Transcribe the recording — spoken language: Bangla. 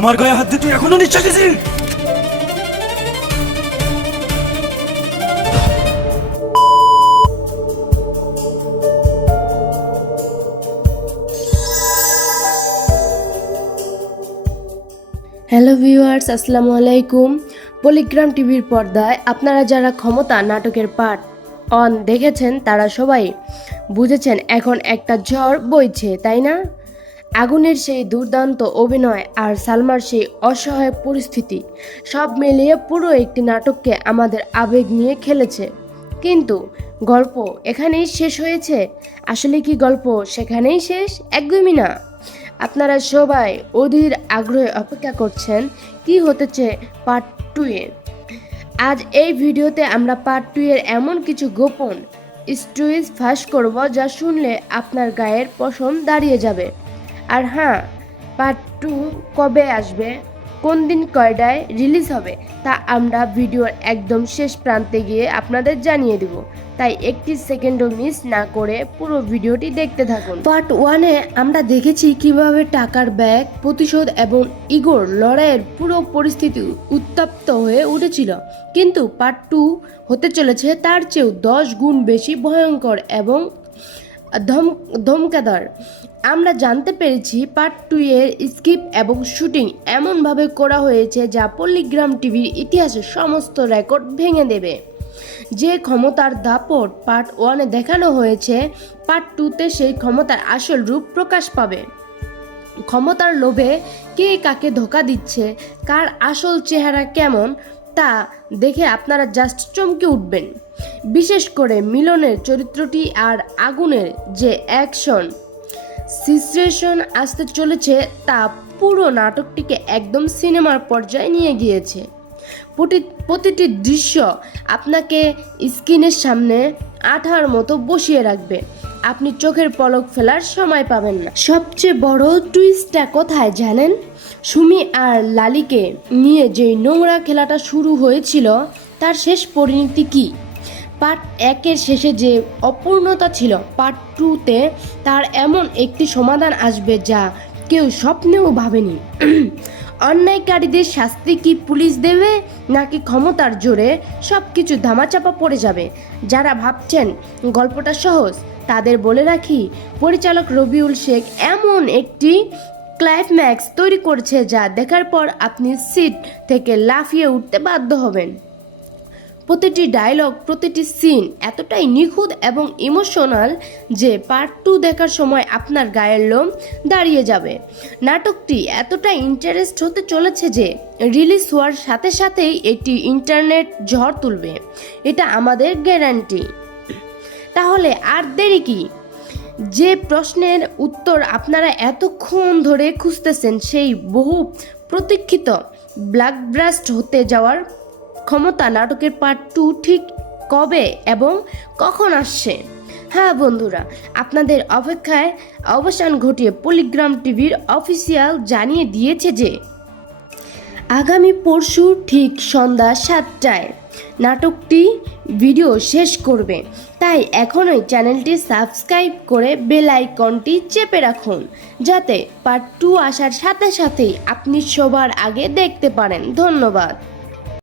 আমার গায়ে হাত দিয়ে তুই এখনো নিঃশ্বাস দিছিস? হ্যালো ভিউয়ার্স, আসসালামু আলাইকুম। পলিগ্রাম টিভির পর্দায় আপনারা যারা ক্ষমতা নাটকের পার্ট 1 দেখেছেন তারা সবাই বুঝেছেন এখন একটা ঝড় বইছে, তাই না? আগুনের সেই দুর্দান্ত অভিনয় আর সালমার সেই অসহায় পরিস্থিতি সব মিলিয়ে পুরো একটি নাটককে আমাদের আবেগ নিয়ে খেলেছে। কিন্তু গল্প এখানেই শেষ হয়েছে? আসলে কি গল্প সেখানেই শেষ? একদমই না। আপনারা সবাই অধীর আগ্রহে অপেক্ষা করছেন কি হতেছে পার্ট 2 এ। আজ এই ভিডিওতে আমরা পার্ট 2 এর এমন কিছু গোপন স্টোরিজ ফাঁস করব যা শুনলে আপনার গায়ের পশম দাঁড়িয়ে যাবে। আর হ্যাঁ, পার্ট 2 কবে আসবে, কোন দিন কয়টায় রিলিজ হবে তা আমরা ভিডিওর একদম শেষ প্রান্তে গিয়ে আপনাদের জানিয়ে দেব। তাই একটি সেকেন্ডও মিস না করে পুরো ভিডিওটি দেখতে থাকুন। পার্ট 1 এ আমরা দেখেছি কিভাবে টাকার ব্যাগ, প্রতিশোধ এবং ইগোর লড়াইয়ের পুরো পরিস্থিতি উত্তপ্ত হয়ে উঠেছিল। কিন্তু পার্ট 2 হতে চলেছে তার চেয়েও 10 গুণ বেশি ভয়ঙ্কর এবং ধমকাদার। আমরা জানতে পেরেছি পার্ট 2 এর স্ক্রিপ্ট এবং শুটিং এমনভাবে করা হয়েছে যা পলিগ্রাম টিভির ইতিহাসের সমস্ত রেকর্ড ভেঙে দেবে। যে ক্ষমতার দাপট পার্ট 1 এ দেখানো হয়েছে, পার্ট 2 তে সেই ক্ষমতার আসল রূপ প্রকাশ পাবে। ক্ষমতার লোভে কে কাকে ধোঁকা দিচ্ছে, কার আসল চেহারা কেমন তা দেখে আপনারা জাস্ট চমকে উঠবেন। বিশেষ করে মিলনের চরিত্রটি আর আগুনের যে অ্যাকশন সিচুয়েশন আসতে চলেছে তা পুরো নাটকটিকে একদম সিনেমার পর্যায়ে নিয়ে গিয়েছে। প্রতিটি দৃশ্য আপনাকে স্ক্রিনের সামনে আঠার মতো বসিয়ে রাখবে। আপনি চোখের পলক ফেলার সময় পাবেন না। সবচেয়ে বড় টুইস্টটা কোথায় জানেন? সুমি আর লালিকে নিয়ে যেই নোংরা খেলাটা শুরু হয়েছিল তার শেষ পরিণতি কি? পার্ট 1 এর শেষে যে অপূর্ণতা ছিল, পার্ট 2 তে তার এমন একটি সমাধান আসবে যা কেউ স্বপ্নেও ভাবেনি। অন্যায়কারীদের শাস্তি কি পুলিশ দেবে, নাকি ক্ষমতার জোরে সব কিছু ধামাচাপা পড়ে যাবে? যারা ভাবছেন গল্পটা সহজ তাদের বলে রাখি, পরিচালক রবিউল শেখ এমন একটি ক্লাইম্যাক্স তৈরি করেছে যা দেখার পর আপনি সিট থেকে লাফিয়ে উঠতে বাধ্য হবেন। প্রতিটি ডায়লগ, প্রতিটি সিন এতটাই নিখুঁত এবং ইমোশনাল যে পার্ট 2 দেখার সময় আপনার গায়ের লোম দাঁড়িয়ে যাবে। নাটকটি এতটাই ইন্টারেস্ট হতে চলেছে যে রিলিজ হওয়ার সাথে সাথেই এটি ইন্টারনেট ঝড় তুলবে, এটা আমাদের গ্যারান্টি। তাহলে আর দেরি কি? যে প্রশ্নের উত্তর আপনারা এতক্ষণ ধরে খুঁজতেছেন, সেই বহু প্রতীক্ষিত ব্লাকবাস্ট হতে যাওয়ার ক্ষমতা নাটকের পার্ট 2 ঠিক কবে এবং কখন আসছে? হ্যাঁ বন্ধুরা, আপনাদের অপেক্ষায় অবসান ঘটিয়ে পলিগ্রাম টিভির অফিসিয়াল জানিয়ে দিয়েছে যে আগামী পরশু ঠিক সন্ধ্যা 7টায় নাটকটি ভিডিও শেষ করবে। তাই এখনই চ্যানেলটি সাবস্ক্রাইব করে বেল আইকনটি চেপে রাখুন, যাতে পার্ট 2 আসার সাথে সাথেই আপনি সবার আগে দেখতে পারেন। ধন্যবাদ।